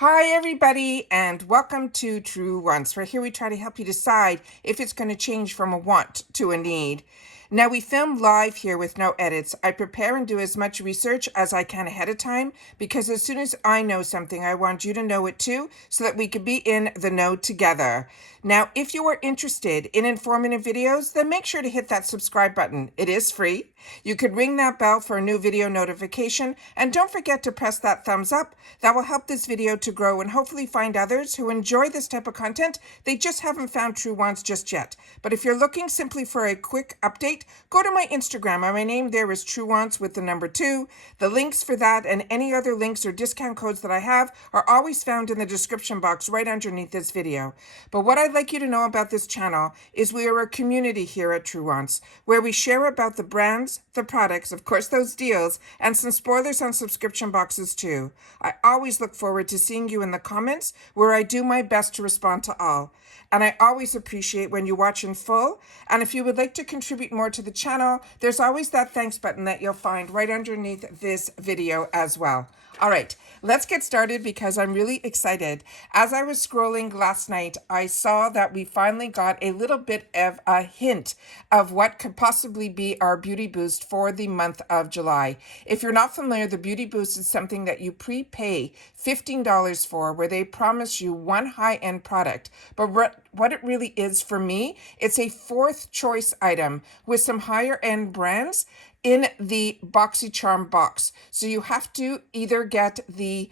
Hi, everybody, and welcome to Truewants, where here we try to help you decide if it's going to change from a want to a need. Now, we film live here with no edits. I prepare and do as much research as I can ahead of time because as soon as I know something, I want you to know it too so that we could be in the know together. Now, if you are interested in informative videos, then make sure to hit that subscribe button. It is free. You could ring that bell for a new video notification, and don't forget to press that thumbs up. That will help this video to grow and hopefully find others who enjoy this type of content. They just haven't found Truewants just yet. But if you're looking simply for a quick update, go to my Instagram. My name there is Truewants with the number 2. The links for that and any other links or discount codes that I have are always found in the description box right underneath this video. But what I'd like you to know about this channel is we are a community here at Truewants where we share about the brands, the products, of course those deals, and some spoilers on subscription boxes too. I always look forward to seeing you in the comments where I do my best to respond to all. And I always appreciate when you watch in full. And if you would like to contribute more to the channel, there's always that thanks button that you'll find right underneath this video as well. All right, let's get started because I'm really excited. As I was scrolling last night, I saw that we finally got a little bit of a hint of what could possibly be our beauty boost for the month of July. If you're not familiar, the beauty boost is something that you prepay $15 for, where they promise you one high-end product. But what it really is for me, it's a fourth choice item with some higher end brands in the Boxycharm box. So you have to either get the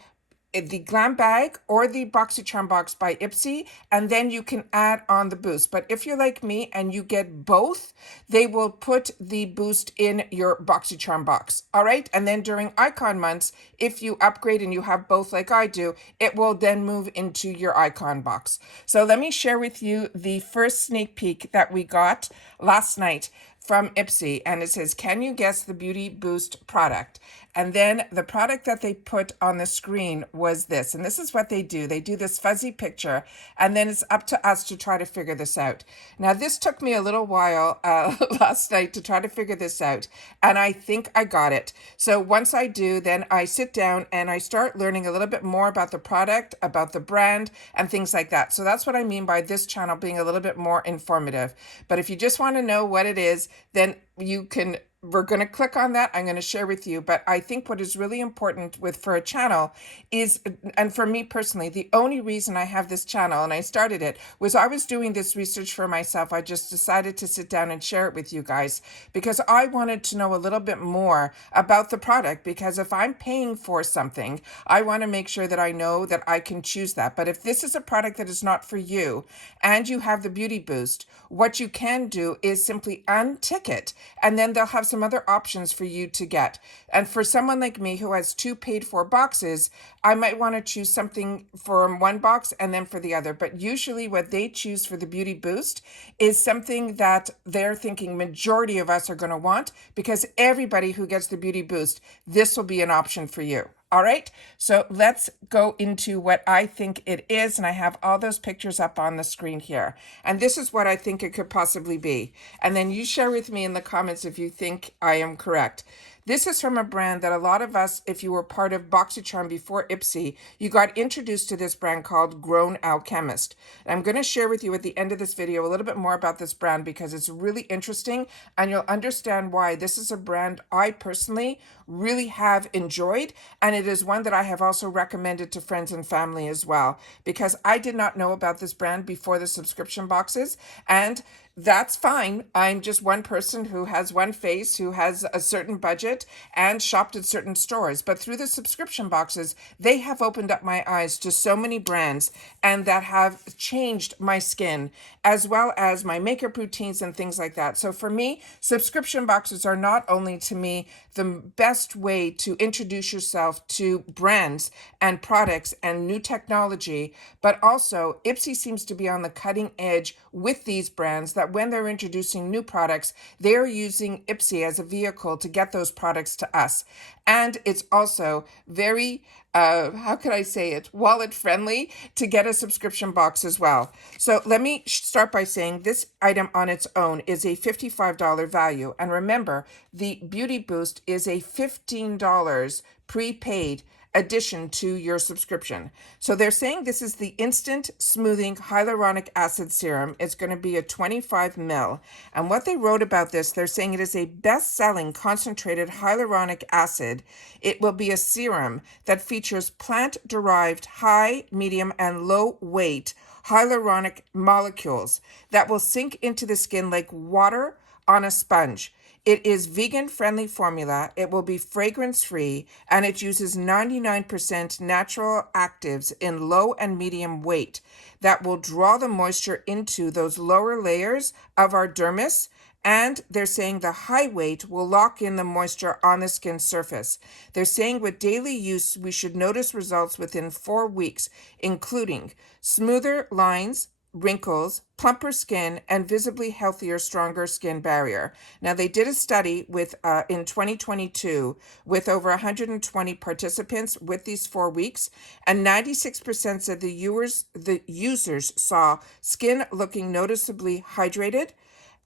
glam bag or the Boxycharm box by IPSY, and then you can add on the boost. But if you're like me and you get both, they will put the boost in your Boxycharm box. All right. And then during icon months, if you upgrade and you have both like I do, it will then move into your icon box. So let me share with you the first sneak peek that we got last night from IPSY, and it says, can you guess the beauty boost product? And then the product that they put on the screen was this. And this is what they do. They do this fuzzy picture, and then it's up to us to try to figure this out. Now, this took me a little while last night to try to figure this out, and I think I got it. So once I do, then I sit down and I start learning a little bit more about the product, about the brand, and things like that. So that's what I mean by this channel being a little bit more informative. But if you just want to know what it is, then we're going to click on that. I'm going to share with you. But I think what is really important for a channel is, and for me personally, the only reason I have this channel and I started it was I was doing this research for myself. I just decided to sit down and share it with you guys because I wanted to know a little bit more about the product, because if I'm paying for something, I want to make sure that I know that I can choose that. But if this is a product that is not for you and you have the beauty boost, what you can do is simply untick it, and then they'll have some other options for you to get. And for someone like me who has 2 paid for boxes, I might want to choose something for one box and then for the other. But usually what they choose for the beauty boost is something that they're thinking majority of us are going to want, because everybody who gets the beauty boost, this will be an option for you. All right, so let's go into what I think it is, and I have all those pictures up on the screen here. And this is what I think it could possibly be. And then you share with me in the comments if you think I am correct. This is from a brand that a lot of us, if you were part of Boxycharm before IPSY, you got introduced to this brand called Alchemist. And I'm going to share with you at the end of this video a little bit more about this brand because it's really interesting, and you'll understand why this is a brand I personally really have enjoyed, and it is one that I have also recommended to friends and family as well, because I did not know about this brand before the subscription boxes, and that's fine. I'm just one person who has one face, who has a certain budget and shopped at certain stores. But through the subscription boxes, they have opened up my eyes to so many brands, and that have changed my skin as well as my makeup routines and things like that. So for me, subscription boxes are not only to me the best way to introduce yourself to brands and products and new technology, but also IPSY seems to be on the cutting edge with these brands, that when they're introducing new products, they're using IPSY as a vehicle to get those products to us. And it's also very, how can I say it, wallet friendly to get a subscription box as well. So let me start by saying this item on its own is a $55 value. And remember, the Beauty Boost is a $15 prepaid addition to your subscription. So they're saying this is the instant smoothing hyaluronic acid serum. It's going to be a 25 ml. And what they wrote about this, they're saying it is a best-selling concentrated hyaluronic acid. It will be a serum that features plant-derived high, medium, and low weight hyaluronic molecules that will sink into the skin like water on a sponge. It is vegan-friendly formula. It will be fragrance-free, and it uses 99% natural actives in low and medium weight that will draw the moisture into those lower layers of our dermis. And they're saying the high weight will lock in the moisture on the skin surface. They're saying with daily use, we should notice results within 4 weeks, including smoother lines, wrinkles, plumper skin, and visibly healthier, stronger skin barrier. Now, they did a study with in 2022 with over 120 participants with these 4 weeks, and 96% of the users saw skin looking noticeably hydrated,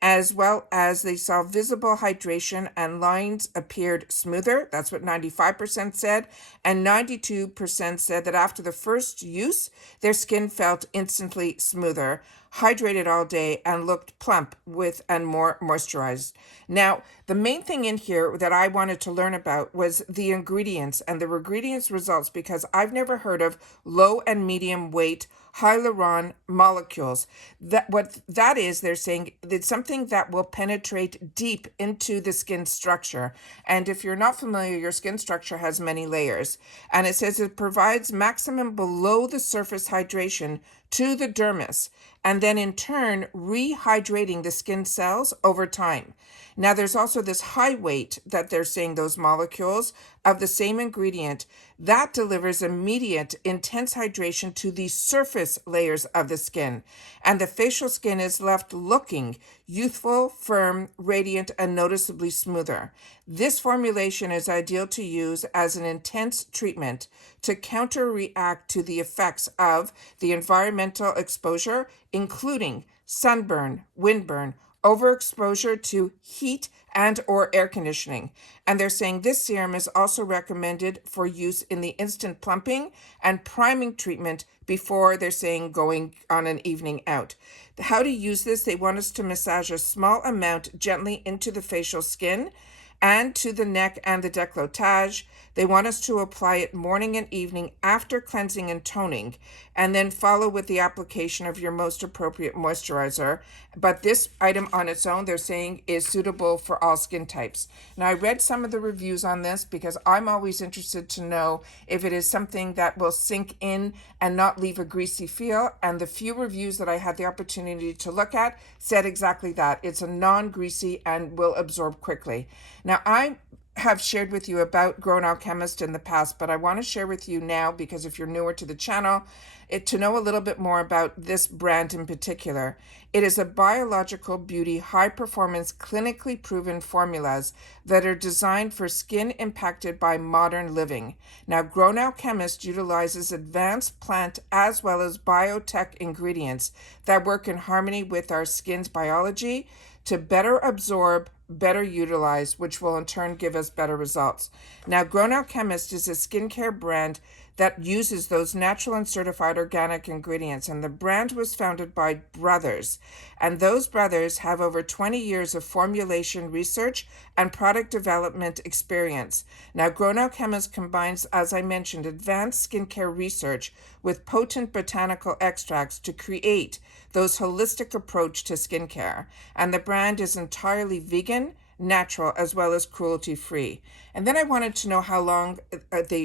as well as they saw visible hydration and lines appeared smoother. That's what 95% said. And 92% said that after the first use, their skin felt instantly smoother, hydrated all day, and looked plump and more moisturized. Now, the main thing in here that I wanted to learn about was the ingredients and the ingredients results, because I've never heard of low and medium weight hyaluron molecules. What that is, they're saying it's something that will penetrate deep into the skin structure. And if you're not familiar, your skin structure has many layers. And it says it provides maximum below the surface hydration to the dermis, and then in turn rehydrating the skin cells over time. Now, there's also this high weight that they're saying those molecules of the same ingredient that delivers immediate intense hydration to the surface layers of the skin, and the facial skin is left looking youthful, firm, radiant, and noticeably smoother. This formulation is ideal to use as an intense treatment to counter-react to the effects of the environmental exposure, including sunburn, windburn, overexposure to heat and or air conditioning. And they're saying this serum is also recommended for use in the instant plumping and priming treatment before, they're saying, going on an evening out. How to use this, they want us to massage a small amount gently into the facial skin and to the neck and the décolletage. They want us to apply it morning and evening after cleansing and toning, and then follow with the application of your most appropriate moisturizer. But this item on its own, they're saying, is suitable for all skin types. Now, I read some of the reviews on this because I'm always interested to know if it is something that will sink in and not leave a greasy feel. And the few reviews that I had the opportunity to look at said exactly that. It's a non-greasy and will absorb quickly. Now, I have shared with you about Grown Alchemist in the past, but I want to share with you now, because if you're newer to the channel, to know a little bit more about this brand in particular. It is a biological beauty, high-performance, clinically proven formulas that are designed for skin impacted by modern living. Now, Grown Alchemist utilizes advanced plant as well as biotech ingredients that work in harmony with our skin's biology to better absorb, better utilize, which will in turn give us better results. Now, Grown Alchemist is a skincare brand that uses those natural and certified organic ingredients, and the brand was founded by brothers, and those brothers have over 20 years of formulation research and product development experience. Now, Grown Alchemist combines, as I mentioned, advanced skincare research with potent botanical extracts to create those holistic approach to skincare, and the brand is entirely vegan, natural, as well as cruelty-free. And then I wanted to know how long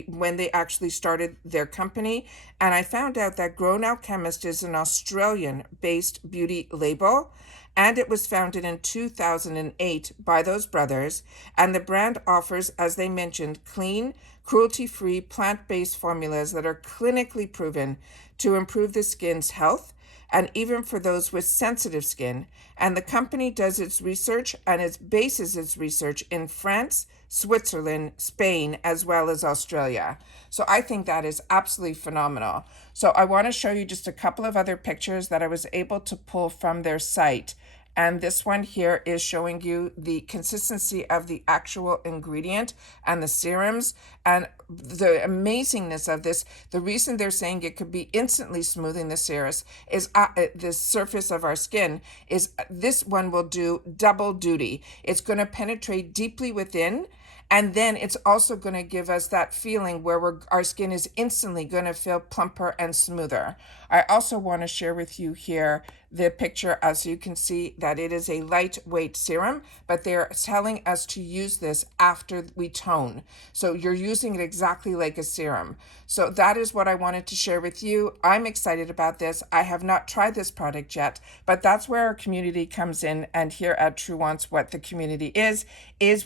when they actually started their company, and I found out that Grown Alchemist is an Australian-based beauty label, and it was founded in 2008 by those brothers, and the brand offers, as they mentioned, clean, cruelty-free, plant-based formulas that are clinically proven to improve the skin's health, and even for those with sensitive skin. And the company does its research and it bases its research in France, Switzerland, Spain, as well as Australia. So I think that is absolutely phenomenal. So I want to show you just a couple of other pictures that I was able to pull from their site. And this one here is showing you the consistency of the actual ingredient and the serums. And the amazingness of this, the reason they're saying it could be instantly smoothing the the surface of our skin, is this one will do double duty. It's going to penetrate deeply within, and then it's also going to give us that feeling where our skin is instantly going to feel plumper and smoother. I also want to share with you here the picture, as you can see, that it is a lightweight serum, but they're telling us to use this after we tone. So you're using it exactly like a serum. So that is what I wanted to share with you. I'm excited about this. I have not tried this product yet, but that's where our community comes in. And here at Truewants, what the community is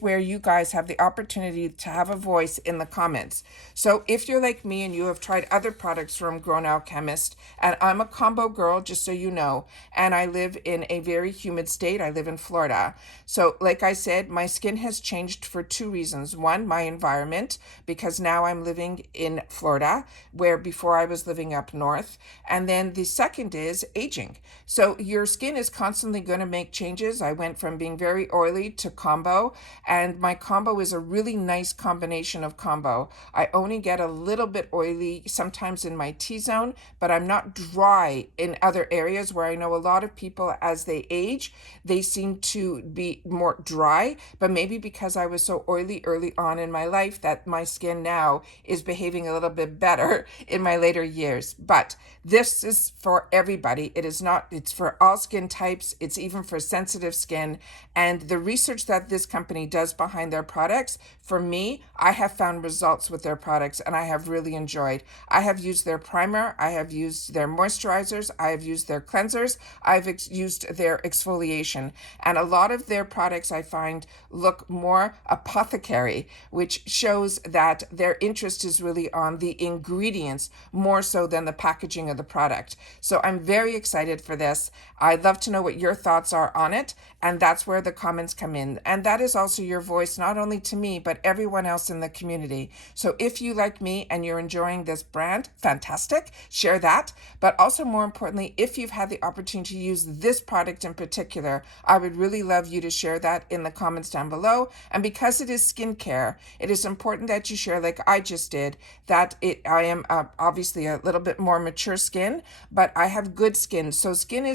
where you guys have the opportunity to have a voice in the comments. So if you're like me and you have tried other products from Grown Alchemist, and I'm a combo girl, just so you know, and I live in a very humid state. I live in Florida. So like I said, my skin has changed for two reasons. One, my environment, because now I'm living in Florida, where before I was living up north. And then the second is aging. So your skin is constantly going to make changes. I went from being very oily to combo, and my combo is a really nice combination of combo. I only get a little bit oily sometimes in my T-zone, but I'm not dry in other areas where I know a lot of people, as they age, they seem to be more dry, but maybe because I was so oily early on in my life that my skin now is behaving a little bit better in my later years. But this is for everybody. It is not, it's for all skin types. It's even for sensitive skin. And the research that this company does behind their products, for me, I have found results with their products and I have really enjoyed. I have used their primer, I have used their moisturizers, I have used their cleansers, I've used their exfoliation. And a lot of their products I find look more apothecary, which shows that their interest is really on the ingredients more so than the packaging of the product. So I'm very excited for this. I'd love to know what your thoughts are on it. And that's where the comments come in. And that is also your voice, not only to me, but everyone else in the community. So if you like me and you're enjoying this brand, fantastic, share that. But also more importantly, if you've had the opportunity to use this product in particular, I would really love you to share that in the comments down below. And because it is skincare, it is important that you share, like I just did, that I am obviously a little bit more mature skin, but I have good skin. So skin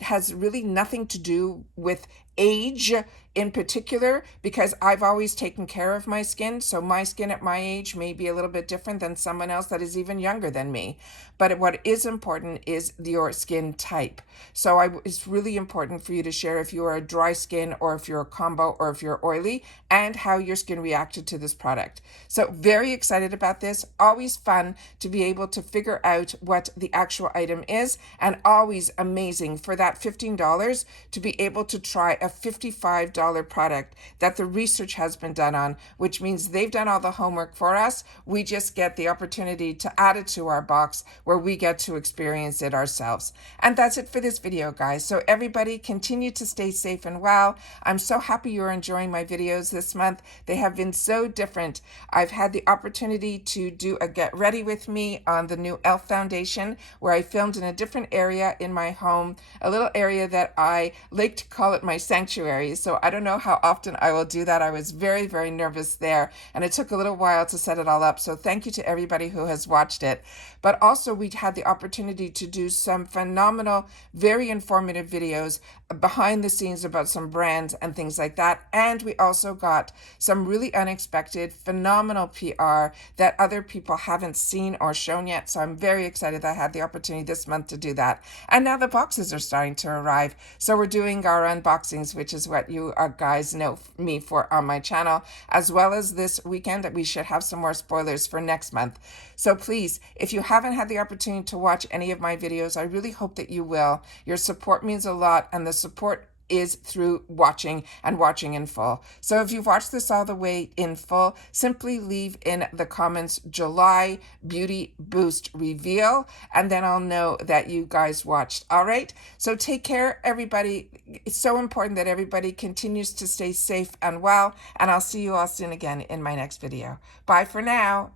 has really nothing to do with age in particular, because I've always taken care of my skin. So my skin at my age may be a little bit different than someone else that is even younger than me. But what is important is your skin type. So it's really important for you to share if you are a dry skin or if you're a combo or if you're oily, and how your skin reacted to this product. So very excited about this. Always fun to be able to figure out what the actual item is, and always amazing for that $15 to be able to try a $55 product that the research has been done on, which means they've done all the homework for us. We just get the opportunity to add it to our box where we get to experience it ourselves. And that's it for this video, guys. So everybody continue to stay safe and well. I'm so happy you're enjoying my videos this month. They have been so different. I've had the opportunity to do a get ready with me on the new e.l.f. foundation, where I filmed in a different area in my home, a little area that I like to call it my sanctuary. So I don't know how often I will do that. I was very, very nervous there, and it took a little while to set it all up. So thank you to everybody who has watched it. But also we had the opportunity to do some phenomenal, very informative videos behind the scenes about some brands and things like that. And we also got some really unexpected, phenomenal PR that other people haven't seen or shown yet. So I'm very excited that I had the opportunity this month to do that. And now the boxes are starting to arrive. So we're doing our unboxings, which is what you guys know me for on my channel, as well as this weekend that we should have some more spoilers for next month. So please, if you haven't had the opportunity to watch any of my videos, I really hope that you will. Your support means a lot, and the support is through watching and watching in full. So if you've watched this all the way in full, simply leave in the comments July Beauty Boost reveal, and then I'll know that you guys watched. All right, so take care, everybody. It's so important that everybody continues to stay safe and well, and I'll see you all soon again in my next video. Bye for now.